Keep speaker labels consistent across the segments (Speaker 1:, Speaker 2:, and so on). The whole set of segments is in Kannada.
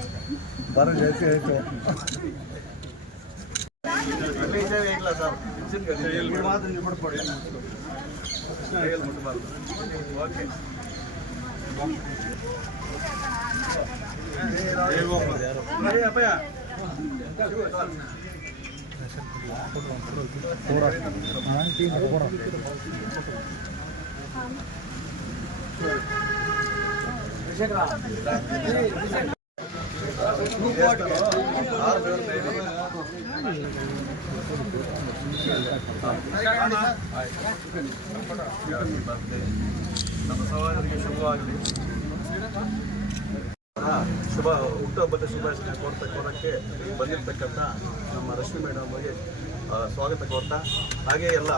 Speaker 1: ಹಾಂ ಬರ ಜಾಸ್ತಿ ಆಯ್ತು
Speaker 2: ಇಲ್ಲ ಸರ್ ನಮ್ಮ ಸಹೋದರಿಗೆ ಶುಭವಾಗಲಿ ಶುಭ ಹುಟ್ಟುಹಬ್ಬದ ಶುಭಾಶಯ ಕೋರ್ತಾ ಕೋರಕ್ಕೆ ಬಂದಿರತಕ್ಕಂಥ ನಮ್ಮ ರಶ್ಮಿ ಮೇಡಮ್ ಅವರಿಗೆ ಸ್ವಾಗತ ಕೋರ್ತಾ ಹಾಗೆ ಎಲ್ಲ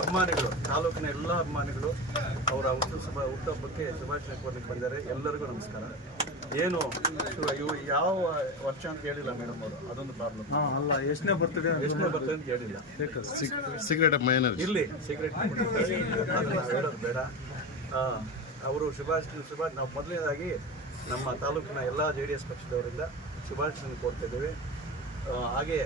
Speaker 2: ಅಭಿಮಾನಿಗಳು ತಾಲೂಕಿನ ಎಲ್ಲ ಅಭಿಮಾನಿಗಳು ಅವರ ಹುಟ್ಟು ಶುಭ ಹುಟ್ಟುಹಬ್ಬಕ್ಕೆ ಶುಭಾಶಯ ಕೋರ್ಲಿಕ್ಕೆ ಬಂದಿದ್ದಾರೆ ಎಲ್ಲರಿಗೂ ನಮಸ್ಕಾರ ಏನು? ಇವ- ಇವು ಯಾವ ವರ್ಷ ಅಂತ ಹೇಳಿಲ್ಲ ಮೇಡಮ್ ಅವರು. ಅದೊಂದು ಪ್ರಾಬ್ಲಮ್
Speaker 1: ಹಾಂ ಅಲ್ಲ ಎಷ್ಟನೇ ಬರ್ತದೆ
Speaker 2: ಎಷ್ಟನೇ ಬರ್ತದೆ ಅಂತ ಹೇಳಿಲ್ಲ. ಸಿಗರೇಟ್ ಮೈನರ್ ಇರ್ಲಿ ಸಿಗರೇಟ್ ಅದನ್ನ ಹೇಳೋದು ಬೇಡ. ಆ, ಅವರು ಶುಭಾಶಯ ಶುಭ ನಾವು ಮೊದಲನೇದಾಗಿ ನಮ್ಮ ತಾಲೂಕಿನ ಎಲ್ಲ ಜೆ ಡಿ ಎಸ್ ಪಕ್ಷದವರಿಂದ ಶುಭಾಶಯನ ಕೊಡ್ತಿದ್ದೇವೆ ಆ, ಹಾಗೆ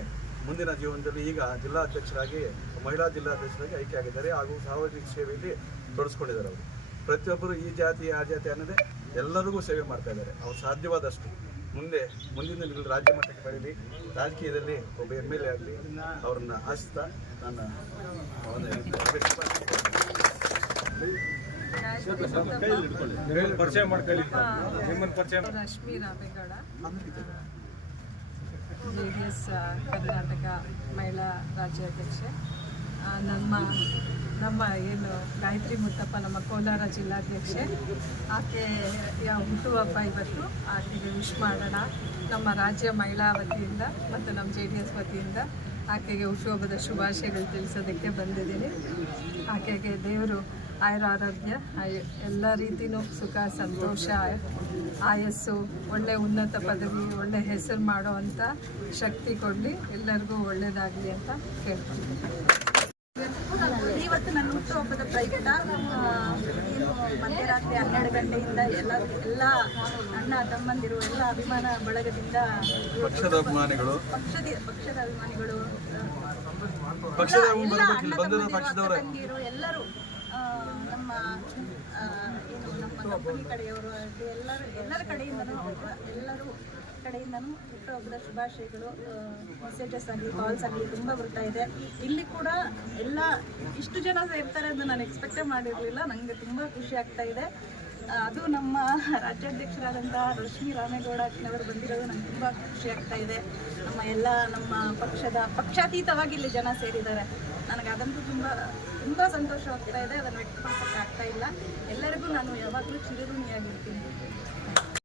Speaker 2: ಮುಂದಿನ ಜೀವನದಲ್ಲಿ ಈಗ ಜಿಲ್ಲಾಧ್ಯಕ್ಷರಾಗಿ ಮಹಿಳಾ ಜಿಲ್ಲಾಧ್ಯಕ್ಷರಾಗಿ ಆಯ್ಕೆ ಆಗಿದ್ದಾರೆ ಹಾಗೂ ಸಾರ್ವಜನಿಕ ಸೇವೆಯಲ್ಲಿ ತೊಡಸ್ಕೊಂಡಿದ್ದಾರೆ ಅವರು. ಪ್ರತಿಯೊಬ್ಬರು ಈ ಜಾತಿ ಆ ಜಾತಿ ಅನ್ನದೇ ಎಲ್ಲರಿಗೂ ಸೇವೆ ಮಾಡ್ತಾ ಇದ್ದಾರೆ. ಅವ್ರು ಸಾಧ್ಯವಾದಷ್ಟು ಮುಂದೆ ಮುಂದಿನ ದಿನಗಳಲ್ಲಿ ರಾಜ್ಯ ಮಟ್ಟಕ್ಕೆ ಬೆಳೀಲಿ ರಾಜಕೀಯದಲ್ಲಿ ಒಬ್ಬ ಎಂ ಎಲ್ ಎ ಆಗಲಿ ಅವ್ರನ್ನ ಆಶಿಸ್ತಾ ನನ್ನ
Speaker 1: ಪರಿಚಯ ಮಾಡ್ಕೊಳ್ಳಿ. ನಿಮ್ಮನ್ನ ಪರಿಚಯ
Speaker 3: Rashmi Ramegowda J D S Karnataka ಮಹಿಳಾ ರಾಜ್ಯಾಧ್ಯಕ್ಷೆ. ನಮ್ಮ ನಮ್ಮ ಏನು ಗಾಯತ್ರಿ ಮುತ್ತಪ್ಪ, ನಮ್ಮ ಕೋಲಾರ ಜಿಲ್ಲಾಧ್ಯಕ್ಷೆ, ಆಕೆ ಹುಟ್ಟುಹಬ್ಬ ಇವತ್ತು. ಆಕೆಗೆ ವಿಶ್ ಮಾಡೋಣ. ನಮ್ಮ ರಾಜ್ಯ ಮಹಿಳಾ ವತಿಯಿಂದ ಮತ್ತು ನಮ್ಮ ಜೆ ಡಿ ಎಸ್ ವತಿಯಿಂದ ಆಕೆಗೆ ಹುಟ್ಟುಹಬ್ಬದ ಶುಭಾಶಯಗಳು ತಿಳಿಸೋದಕ್ಕೆ ಬಂದಿದ್ದೀನಿ. ಆಕೆಗೆ ದೇವರು ಆಯುರ ಆರೋಗ್ಯ ಎಲ್ಲ ರೀತಿಯೂ ಸುಖ, ಸಂತೋಷ, ಆಯಸ್ಸು, ಒಳ್ಳೆ ಉನ್ನತ ಪದವಿ, ಒಳ್ಳೆ ಹೆಸರು ಮಾಡೋ ಅಂಥ ಶಕ್ತಿ ಕೊಡಲಿ. ಎಲ್ಲರಿಗೂ ಒಳ್ಳೆಯದಾಗಲಿ ಅಂತ ಕೇಳ್ಕೊಳ್ತೀನಿ.
Speaker 4: ಇವತ್ತು ನನ್ನ ಹುಟ್ಟುಹಬ್ಬದ ಪ್ರಯುಕ್ತ ಏನು ಮಧ್ಯರಾತ್ರಿ ಹನ್ನೆರಡು ಗಂಟೆಯಿಂದ ಎಲ್ಲ ಎಲ್ಲ ಅಣ್ಣ ತಮ್ಮಂದಿರು ಎಲ್ಲ ಅಭಿಮಾನ ಬಳಗದಿಂದ
Speaker 2: ಪಕ್ಷದ ಅಭಿಮಾನಿಗಳು.
Speaker 4: ಪಕ್ಷದ ಪಕ್ಷದ ಅಭಿಮಾನಿಗಳು ತಂಗಿಯರು ಎಲ್ಲರೂ ನಮ್ಮ ಏನು ನಮ್ಮ ಕಂಪನಿ ಕಡೆಯವರು ಎಲ್ಲರೂ ಎಲ್ಲರ ಕಡೆಯಿಂದ ಎಲ್ಲರೂ ಕಡೆಯಿಂದನೂ ಹುಟ್ಟುಹಬ್ಬದ ಶುಭಾಶಯಗಳು ಮೆಸೇಜಸ್ ಆಗಲಿ ಕಾಲ್ಸ್ ಆಗಲಿ ತುಂಬ ಬರ್ತಾ ಇದೆ. ಇಲ್ಲಿ ಕೂಡ ಎಲ್ಲ ಇಷ್ಟು ಜನ ಸೇರ್ತಾರೆ ಅಂತ ನಾನು ಎಕ್ಸ್ಪೆಕ್ಟೇ ಮಾಡಿರಲಿಲ್ಲ. ನನಗೆ ತುಂಬ ಖುಷಿ ಆಗ್ತಾ ಇದೆ. ಅದು ನಮ್ಮ ರಾಜ್ಯಾಧ್ಯಕ್ಷರಾದಂತಹ ರಶ್ಮಿ ರಾಮೇಗೌಡ ಅಕ್ಕಿನವರು ಬಂದಿರೋದು ನಂಗೆ ತುಂಬ ಖುಷಿ ಆಗ್ತಾ ಇದೆ. ನಮ್ಮ ಎಲ್ಲ, ನಮ್ಮ ಪಕ್ಷದ, ಪಕ್ಷಾತೀತವಾಗಿ ಇಲ್ಲಿ ಜನ ಸೇರಿದ್ದಾರೆ. ನನಗೆ ಅದಂತೂ ತುಂಬ ತುಂಬ ಸಂತೋಷ ಆಗ್ತಾ ಇದೆ. ಅದನ್ನು ವ್ಯಕ್ತಪಡಿಸೋಕ್ಕೆ ಆಗ್ತಾ ಇಲ್ಲ. ಎಲ್ಲರಿಗೂ ನಾನು ಯಾವಾಗಲೂ ಚಿರಋಣಿಯಾಗಿರ್ತೀನಿ.